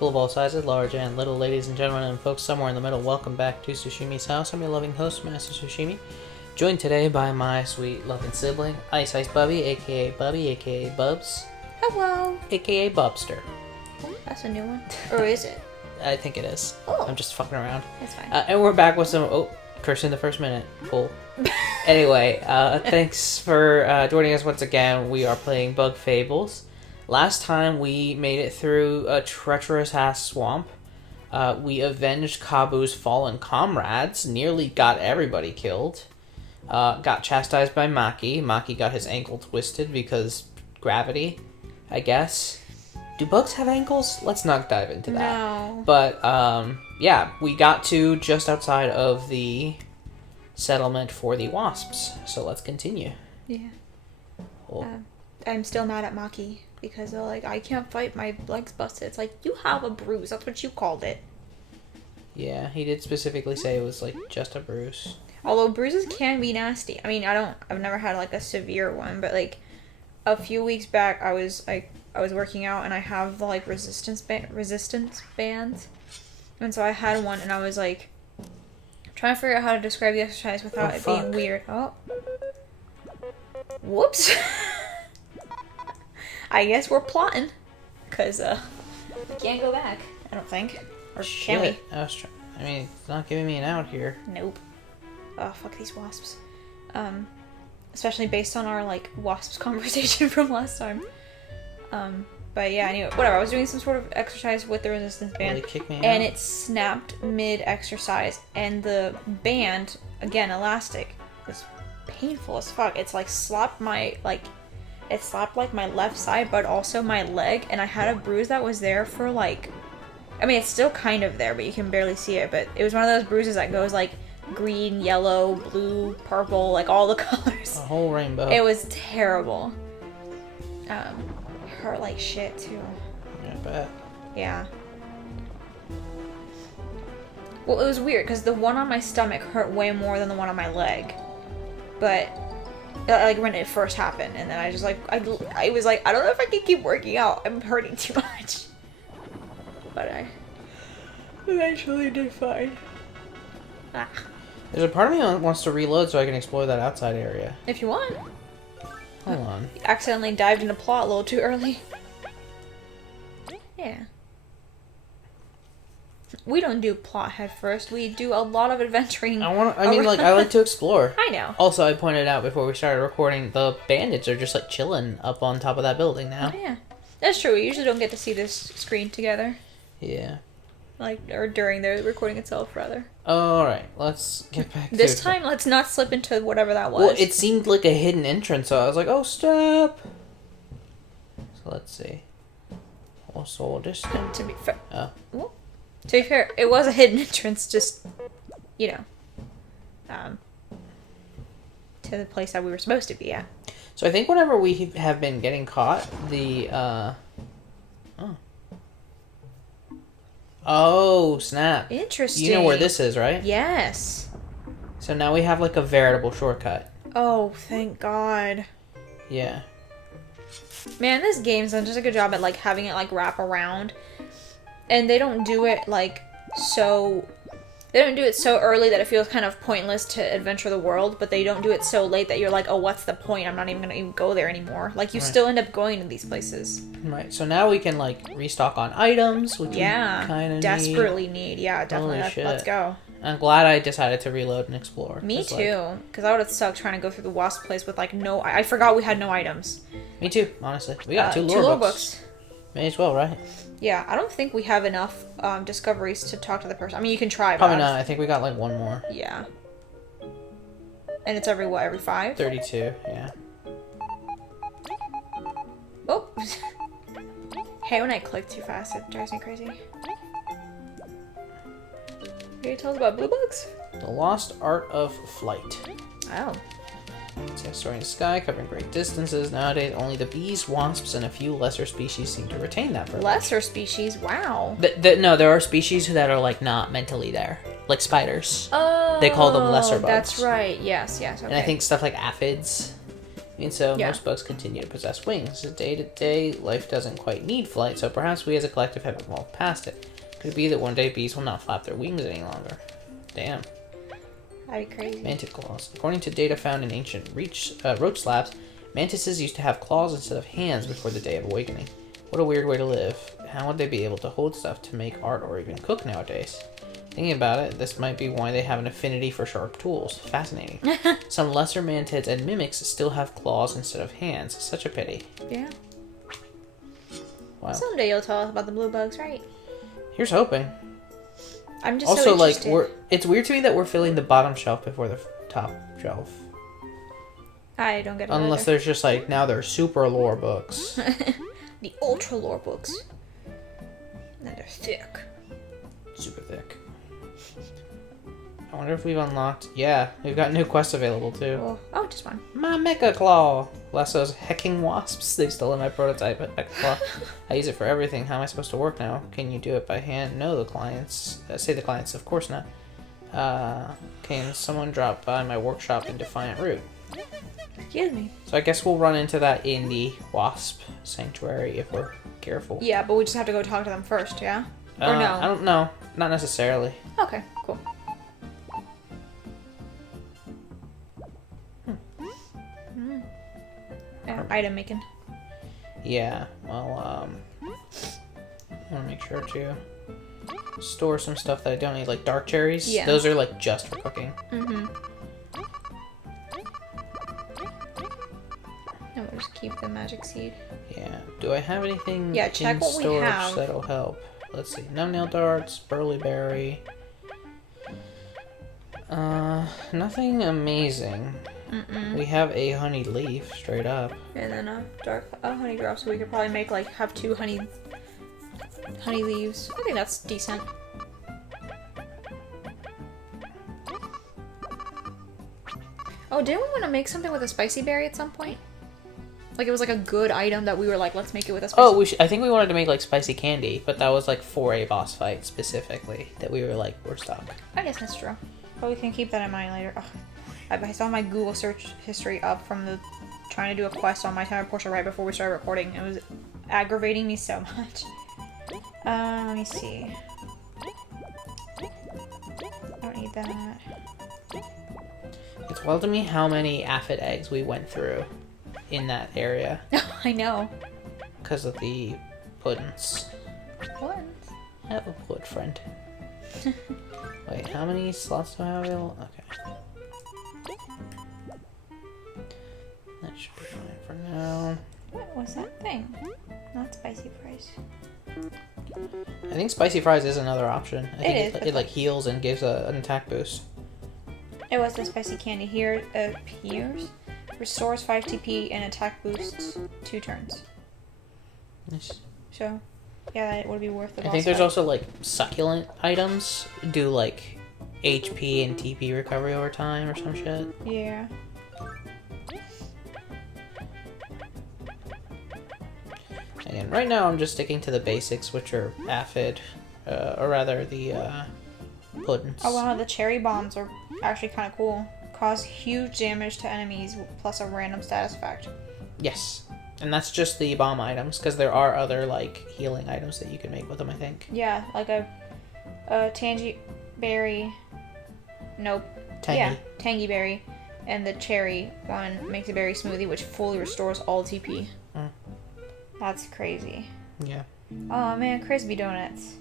people of all sizes, large and little, ladies and gentlemen, and folks somewhere in the middle, welcome back to Sushimi's house. I'm your loving host, Master Sushimi, joined today by my sweet, loving sibling, Ice Bubbie, aka Bubbie, aka Bubs. Hello. Aka Bubster. Oh, that's a new one. Or is it? I think it is. Oh. I'm just fucking around. That's fine. And we're back with some... Oh, cursing the first minute. Cool. Anyway, thanks for joining us once again. We are playing Bug Fables. Last time we made it through a treacherous-ass swamp. We avenged Kabu's fallen comrades. Nearly got everybody killed. Got chastised by Maki. Maki got his ankle twisted because gravity, I guess. Do bugs have ankles? Let's not dive into that. No. But, yeah, we got to just outside of the settlement for the wasps. So let's continue. Yeah. Cool. I'm still mad at Maki because they're like, I can't fight, my leg's busted. It's like, you have a bruise. That's what you called it. Yeah, he did specifically say it was, like, just a bruise. Although bruises can be nasty. I mean, I've never had, like, a severe one, but, like, a few weeks back, I was working out, and I have the, like, resistance bands. And so I had one, and I was, like, trying to figure out how to describe the exercise without it being weird. Oh. Whoops. I guess we're plotting. Because, we can't go back, I don't think. Or can we? I mean, it's not giving me an out here. Nope. Oh, fuck these wasps. Especially based on our, like, wasps conversation from last time. But yeah, anyway, whatever. I was doing some sort of exercise with the resistance band, and it snapped mid-exercise, and the band, again, elastic, was painful as fuck. It's, like, slapped, like, my left side, but also my leg, and I had a bruise that was there for, like, I mean, it's still kind of there, but you can barely see it, but it was one of those bruises that goes, like, green, yellow, blue, purple, like, all the colors. A whole rainbow. It was terrible. Hurt like shit, too. I bet. Yeah. Well, it was weird, because the one on my stomach hurt way more than the one on my leg. But, like, when it first happened, and then I just, like, I was like, I don't know if I can keep working out. I'm hurting too much. But I eventually did fine. Ah. There's a part of me that wants to reload so I can explore that outside area. If you want. Hold on. You accidentally dived into plot a little too early. Yeah. We don't do plot head first. We do a lot of adventuring. I like to explore. I know. Also, I pointed out before we started recording, the bandits are just, like, chilling up on top of that building now. Oh, yeah. That's true. We usually don't get to see this screen together. Yeah. Like, or during the recording itself, rather. Alright, let's get back to this time, let's not slip into whatever that was. Well, it seemed like a hidden entrance, so I was like, oh, stop! So let's see. Also, distant. To be fair, Oh. To be fair, it was a hidden entrance, just, you know, to the place that we were supposed to be at. So I think whenever we have been getting caught, Oh, snap. Interesting. You know where this is, right? Yes. So now we have, like, a veritable shortcut. Oh, thank God. Yeah. Man, this game's done just a good job at, like, having it, like, wrap around. And they don't do it, like, so... They don't do it so early that it feels kind of pointless to adventure the world, but they don't do it so late that you're like, oh, what's the point? I'm not even going to even go there anymore. Like, you still end up going to these places. Right, so now we can, like, restock on items, which we kind of desperately need. Yeah, definitely. Let's go. I'm glad I decided to reload and explore. Me too, because I would have sucked trying to go through the wasp place with, like, no... I forgot we had no items. Me too, honestly. We got two lore books. May as well, right? Yeah, I don't think we have enough discoveries to talk to the person. I mean, you can try, but... Probably not. I think we got, like, one more. Yeah. And it's every 5? 32, yeah. Oh! Hey, when I click too fast, it drives me crazy. Can you tell us about blue bugs? The Lost Art of Flight. Oh. Yeah, soaring in the sky, covering great distances. Nowadays, only the bees, wasps, and a few lesser species seem to retain that privilege. Lesser species? Wow. No, there are species that are, like, not mentally there. Like spiders. Oh. They call them lesser bugs. That's right. Yes, okay. And I think stuff like aphids And so Yeah. most bugs continue to possess wings. Day-to-day life doesn't quite need flight, so perhaps we as a collective have evolved past it. Could it be that one day bees will not flap their wings any longer? Damn. That'd be crazy. Mantis claws. According to data found in ancient roach slabs, mantises used to have claws instead of hands before the Day of Awakening. What a weird way to live. How would they be able to hold stuff to make art or even cook nowadays? Thinking about it, this might be why they have an affinity for sharp tools. Fascinating. Some lesser mantids and mimics still have claws instead of hands. Such a pity. Yeah. Wow. Someday you'll tell us about the blue bugs, right? Here's hoping. I'm just Also, so like, interested. it's weird to me that we're filling the bottom shelf before the top shelf. I don't get it. Unless there's just, like, now they're super lore books. The ultra lore books. And they're thick. Super thick. I wonder if we've unlocked... Yeah, we've got new quests available, too. Oh, just one. My Mecha Claw! Less those hecking wasps. They've stolen my prototype at Mecha Claw. I use it for everything. How am I supposed to work now? Can you do it by hand? No, the clients. Say the clients. Of course not. Can someone drop by my workshop in Defiant Root? Excuse me. So I guess we'll run into that in the wasp sanctuary if we're careful. Yeah, but we just have to go talk to them first, yeah? Or no? I don't know. Not necessarily. Okay, cool. Item making. Yeah, well, I want to make sure to store some stuff that I don't need, like dark cherries. Yeah. Those are, like, just for cooking. Mm-hmm. And we'll just keep the magic seed. Yeah. Do I have anything Yeah, check in what we storage have. that'll help? Let's see. Numbnail darts, burly berry. Nothing amazing. Mm-mm. We have a honey leaf, straight up. And then a dark honey drop, so we could probably make, like, have 2 honey leaves. I think that's decent. Oh, didn't we want to make something with a spicy berry at some point? Like, it was, like, a good item that we were like, let's make it with a spicy... Oh, I think we wanted to make, like, spicy candy, but that was, like, for a boss fight, specifically, that we were, like, we're stuck. I guess that's true. But we can keep that in mind later. Ugh. I saw my Google search history up from the trying to do a quest on my timer portion right before we started recording. It was aggravating me so much. Let me see. I don't need that. It's wild to me how many aphid eggs we went through in that area I know. because of the puddings. What? I have a pud friend. Wait, how many slots do I have available? Okay. That should be fine for now. What was that thing? Not spicy fries. I think spicy fries is another option. I think is, it like heals and gives an attack boost. It was the spicy candy. Here appears. Restores 5 TP and attack boosts 2 turns. Nice. So, yeah, that would be worth the I boss think there's fight. also like succulent items do like HP and TP recovery over time or some shit. Yeah. And right now I'm just sticking to the basics, which are aphid, or rather the puddings. Oh wow, the cherry bombs are actually kind of cool. Cause huge damage to enemies plus a random status effect. Yes, and that's just the bomb items, because there are other like healing items that you can make with them, I think. Yeah, like a tangy berry. Nope. Tangy. Yeah, tangy berry, and the cherry one makes a berry smoothie, which fully restores all TP. Mm. That's crazy. Yeah. Oh man, crispy donuts.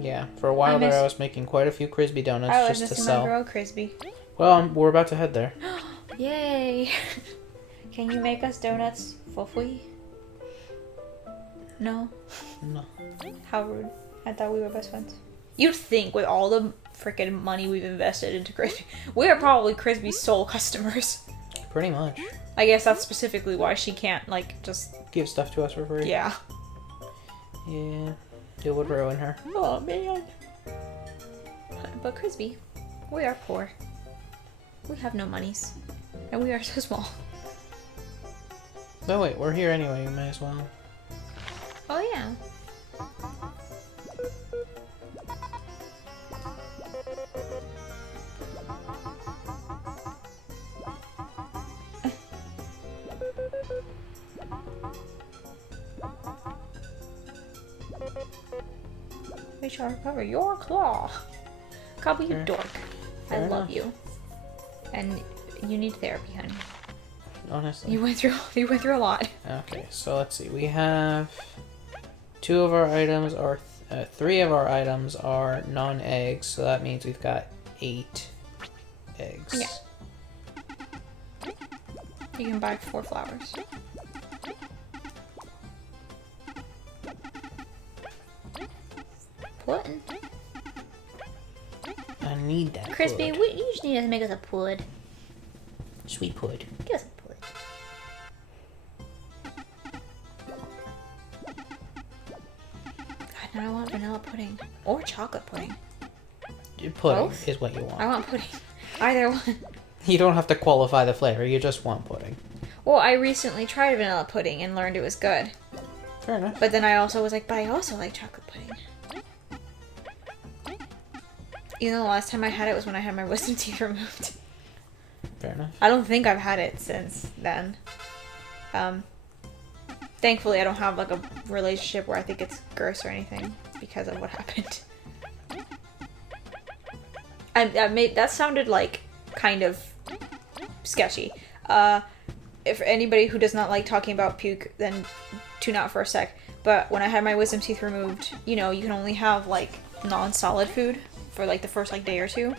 Yeah, for a while I there miss- I was making quite a few Crispy donuts I was just to missing my sell. girl crispy. Well, we're about to head there. Yay! Can you make us donuts for free? No? No. How rude. I thought we were best friends. You'd think with all the freaking money we've invested into Crispy, we are probably Crispy's sole customers. Pretty much. I guess that's specifically why she can't, like, just... Give stuff to us for free. Yeah. Yeah. It would ruin her. Oh, man. But Crispy, we are poor. We have no monies. And we are so small. No, wait, we're here anyway, you might as well. Oh, yeah. We shall recover your claw. Cobble, you dork. I love you. And you need therapy, honey. Honestly. You went through a lot. Okay, so let's see. We have 2 of our items are 3 of our items are non-eggs, so that means we've got 8 eggs. Yeah. You can buy 4 flowers. Pudding. I need that. Crispy, pud. you just need to make us a pud. Sweet pud. Give us a pud. God, now I want vanilla pudding. Or chocolate pudding. Pudding Both? is what you want. I want pudding. Either one. You don't have to qualify the flavor, you just want pudding. Well, I recently tried vanilla pudding and learned it was good. Fair enough. But then I also was like, but I also like chocolate pudding. Even though the last time I had it was when I had my wisdom teeth removed. Fair enough. I don't think I've had it since then. Thankfully, I don't have like a relationship where I think it's gross or anything because of what happened. That sounded like kind of sketchy. If anybody who does not like talking about puke, then tune out for a sec. But when I had my wisdom teeth removed, you know, you can only have like non-solid food for like the first like day or 2.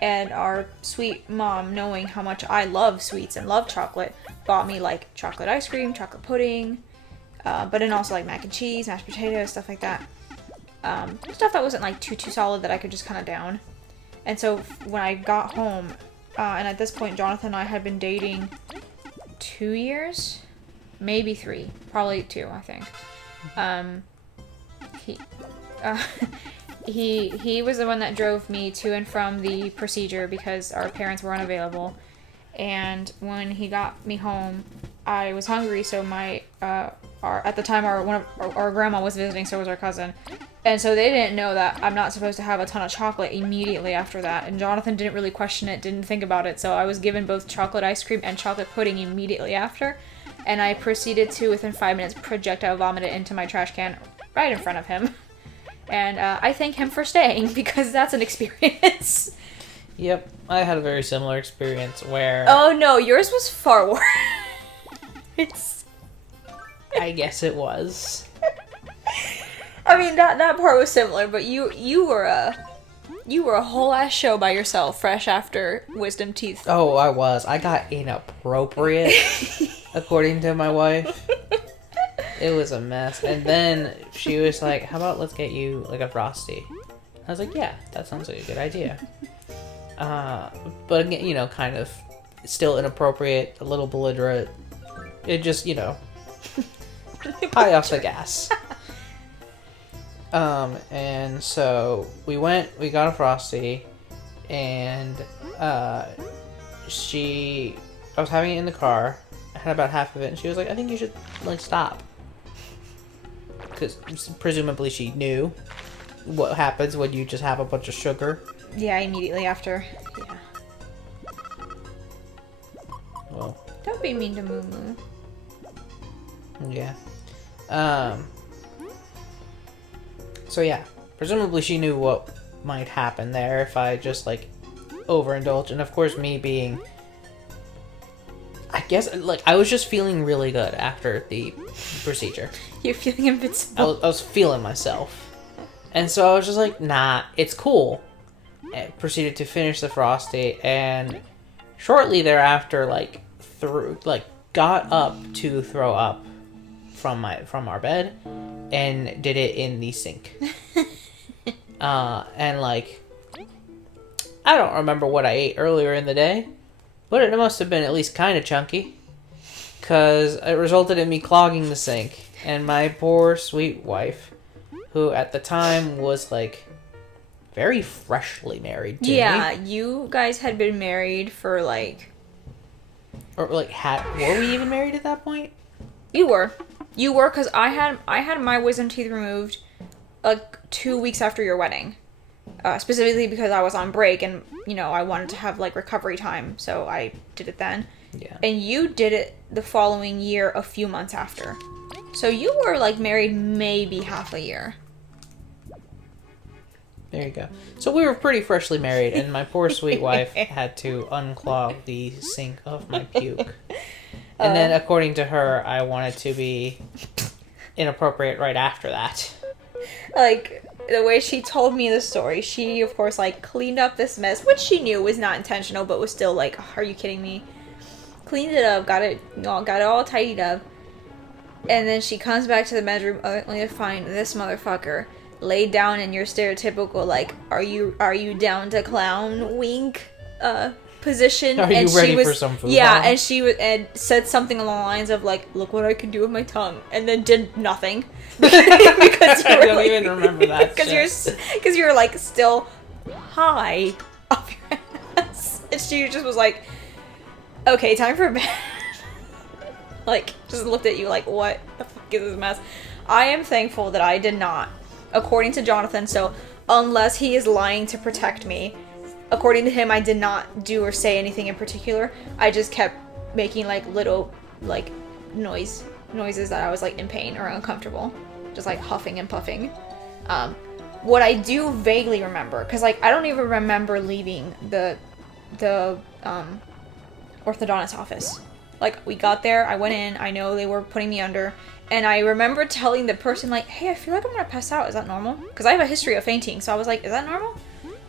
And our sweet mom, knowing how much I love sweets and love chocolate, bought me like chocolate ice cream, chocolate pudding, but then also like mac and cheese, mashed potatoes, stuff like that. Stuff that wasn't like too solid that I could just kind of down. And so when I got home, and at this point Jonathan and I had been dating 2 years, maybe 3, probably 2, I think. He was the one that drove me to and from the procedure because our parents were unavailable. And when he got me home, I was hungry, so at the time our grandma was visiting, so was our cousin. And so they didn't know that I'm not supposed to have a ton of chocolate immediately after that. And Jonathan didn't really question it, didn't think about it, so I was given both chocolate ice cream and chocolate pudding immediately after. And I proceeded to, within 5 minutes, projectile vomit it into my trash can right in front of him. And I thank him for staying, because that's an experience. Yep, I had a very similar experience where... Oh no, yours was far worse. I guess it was. I mean, that part was similar, but you were a whole ass show by yourself, fresh after wisdom teeth. Oh, I was. I got inappropriate, according to my wife. It was a mess. And then she was like, how about let's get you like a Frosty? I was like, yeah, that sounds like a good idea. But again, you know, kind of still inappropriate, a little belligerent. It just, you know, high off the gas. And so we got a Frosty, and I was having it in the car. I had about half of it, and she was like, I think you should, like, stop. Because presumably she knew what happens when you just have a bunch of sugar. Yeah, immediately after. Yeah. Well. Don't be mean to Moo Moo. Yeah. So yeah, presumably she knew what might happen there if I just, like, overindulge. And of course, me being... I guess, like, I was just feeling really good after the procedure. You're feeling invincible. I was feeling myself. And so I was just like, nah, it's cool. And proceeded to finish the Frosty, and shortly thereafter, got up to throw up from our bed, and did it in the sink. And, like, I don't remember what I ate earlier in the day, but it must have been at least kind of chunky, because it resulted in me clogging the sink. And my poor sweet wife, who at the time was, like, very freshly married to me. Yeah, you guys had been married for, like... Or, like, were we even married at that point? You were, because I had my wisdom teeth removed, like, 2 weeks after your wedding. Specifically because I was on break and, you know, I wanted to have, like, recovery time, so I did it then. Yeah. And you did it the following year, a few months after. So you were, like, married maybe half a year. There you go. So we were pretty freshly married, and my poor sweet wife had to unclog the sink of my puke. And then, according to her, I wanted to be inappropriate right after that. Like, the way she told me the story, she, of course, like, cleaned up this mess, which she knew was not intentional, but was still like, are you kidding me? Cleaned it up, got it all tidied up, and then she comes back to the bedroom only to find this motherfucker laid down in your stereotypical, like, are you down to clown wink position. Are you ready for some food? Yeah, and she said something along the lines of, like, look what I can do with my tongue, and then did nothing. Because you were, I don't even remember that. Because you're like still high off your ass, and she just was like, "Okay, time for bed." Like, just looked at you like, "What the fuck is this mess?" I am thankful that I did not, according to Jonathan. So, unless he is lying to protect me, according to him, I did not do or say anything in particular. I just kept making like little like noises that I was like in pain or uncomfortable. Just like huffing and puffing. What I do vaguely remember, because like I don't even remember leaving the orthodontist office. Like, we got there, I went in, I know they were putting me under, and I remember telling the person, like, hey, I feel like I'm gonna pass out, is that normal? Because I have a history of fainting, so I was like, is that normal?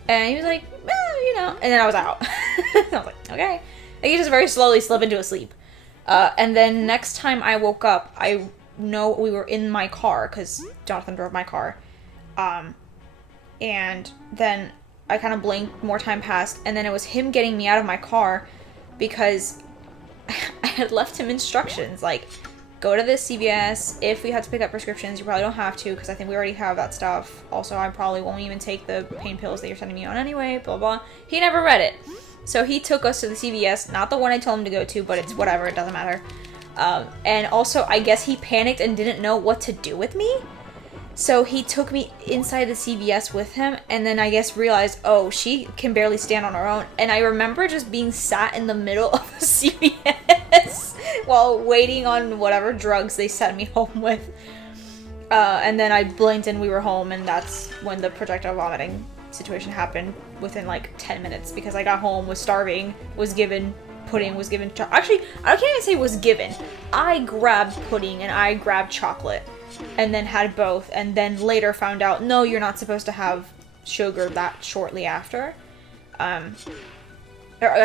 And he was like, you know, and then I was out. I was like, okay. Like, you just very slowly slip into a sleep. And then next time I woke up, I know we were in my car, because Jonathan drove my car. And then I kind of blinked, more time passed, and then it was him getting me out of my car, because I had left him instructions, like, go to this CVS. If we had to pick up prescriptions, you probably don't have to, because I think we already have that stuff. Also, I probably won't even take the pain pills that you're sending me on anyway, blah, blah. He never read it. So he took us to the CVS, not the one I told him to go to, but it's whatever, it doesn't matter. And also, I guess he panicked and didn't know what to do with me. So he took me inside the CVS with him, and then I guess realized, oh, she can barely stand on her own. And I remember just being sat in the middle of the CVS while waiting on whatever drugs they sent me home with. And then I blinked and we were home, and that's when the projectile vomiting situation happened within like 10 minutes, because I got home, was starving, was given pudding, was given actually, I can't even say was given. I grabbed pudding and I grabbed chocolate. And then had both, and then later found out, no, you're not supposed to have sugar that shortly after. I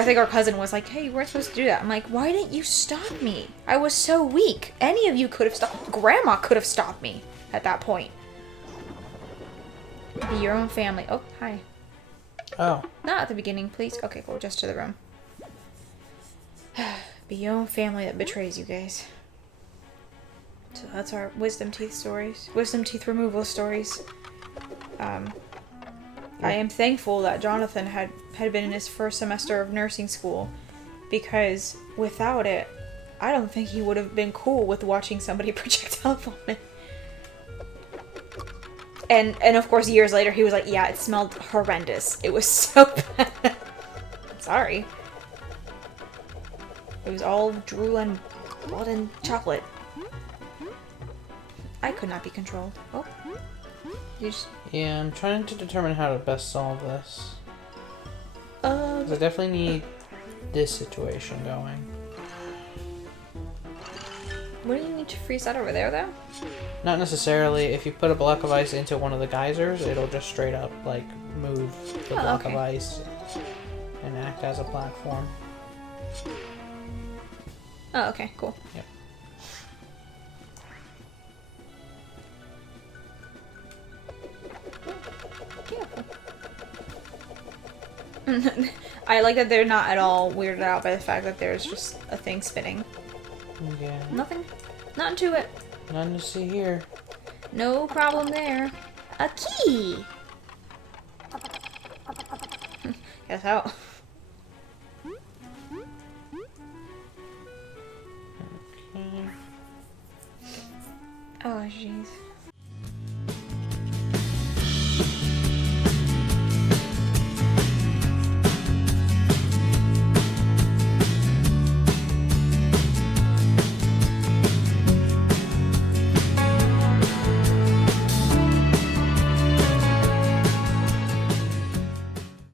think our cousin was like, hey, you weren't supposed to do that. I'm like, why didn't you stop me? I was so weak. Any of you could have stopped. Grandma could have stopped me at that point. Be your own family. Oh, hi. Oh. Not at the beginning, please. Okay, cool. Just to the room. Be your own family that betrays you guys. So that's our wisdom teeth stories. Wisdom teeth removal stories. I am thankful that Jonathan had been in his first semester of nursing school, because without it, I don't think he would have been cool with watching somebody projectile vomit. And of course, years later, he was like, yeah, it smelled horrendous. It was so bad. I'm sorry. It was all drool and blood and chocolate. I could not be controlled. Oh. Yeah, I'm trying to determine how to best solve this. 'Cause I definitely need this situation going. What do you need to freeze that over there, though? Not necessarily. If you put a block of ice into one of the geysers, it'll just straight up, like, move the block of ice and act as a platform. Oh, okay, cool. Yep. I like that they're not at all weirded out by the fact that there's just a thing spinning. Yeah. Nothing to it. Nothing to see here. No problem there. A key! Guess how. Okay. Oh, jeez.